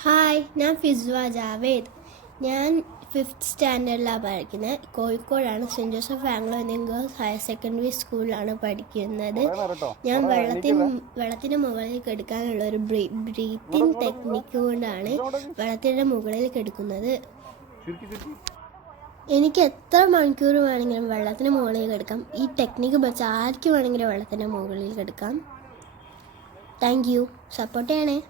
Hi, ഞാൻ ഫിസ്വ ജാവേദ്. ഞാൻ 5th സ്റ്റാൻഡേർഡിലാണ് പഠിക്കുന്നത്. കോഴിക്കോടാണ് saint Joseph Anglo Indian girls higher secondary സ്കൂളിലാണ് പഠിക്കുന്നത്. ഞാൻ വെള്ളത്തിന് മുകളിൽ കിടക്കാനുള്ള ഒരു ബ്രീത്തിങ് ടെക്നിക്ക് കൊണ്ടാണ് വെള്ളത്തിൻ്റെ മുകളിൽ കിടക്കുന്നത്. എനിക്ക് എത്ര മണിക്കൂർ വേണമെങ്കിലും വെള്ളത്തിന് മുകളിൽ കിടക്കാം. ഈ ടെക്നിക്ക് വെച്ച് ആർക്ക് വേണമെങ്കിലും വെള്ളത്തിൻ്റെ മുകളിൽ കിടക്കാം. താങ്ക് യു, സപ്പോർട്ട് ചെയ്യണേ.